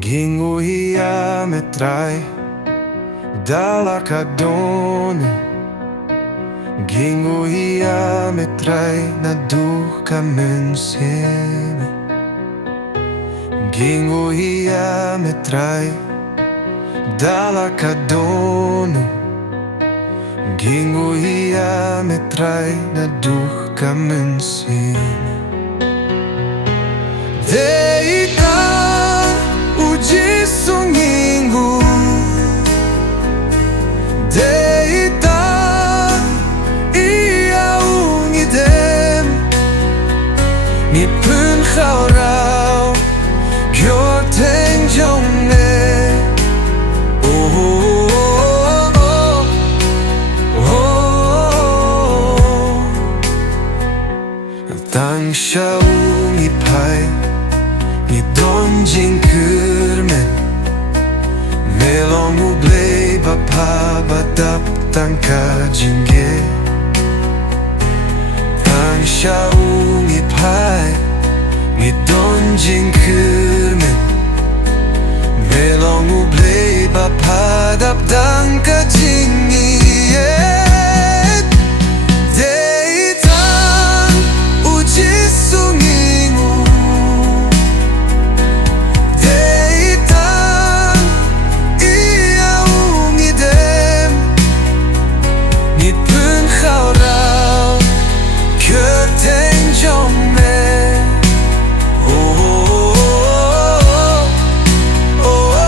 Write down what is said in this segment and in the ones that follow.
Gingu hiya metrai dalakadon. Gingu hiya metrai na duka mensim. Gingu hiya metrai dalakadon. Gingu hiya metrai na duka mensim. Deita uji sungingu, deita iya ungidem. Mi pun khaurau gyor teng jongne. Oh oh oh oh oh. Tang shau mi pai ni don jing kurmen. Melong ublei bapa badap tangka jingge. Tang shau mi pai ni don jing kurmen. Melong ublei bapa dap tangka jingge. Deitang uji sungingu, deitang iya ungidem. Ni pun khaurau kör teng jome. Oh oh oh oh.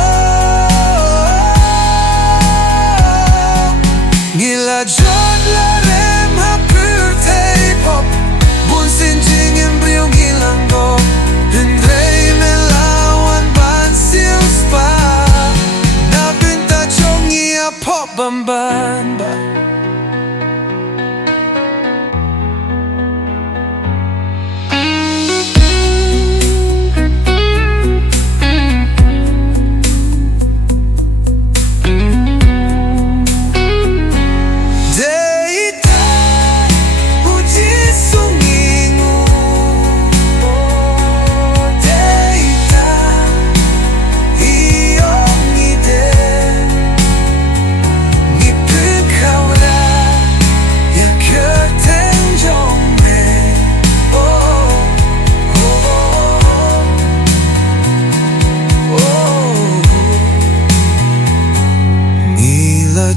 Ngila jod la rem ha pyrthei pop. Bun sin jing em brio ngilang go. Hindrei me lawan ban siu spa. Na binta chongi a pop bamban ba.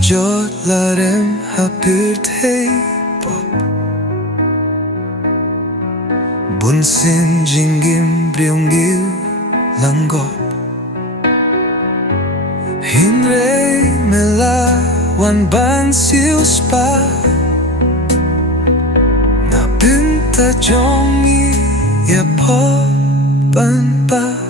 Jod la rem ha pyrthei pop. Bun sin jingim briongil langop. Hinrei mela wan ban siu spa. Na binta jongi ya pop ban ba.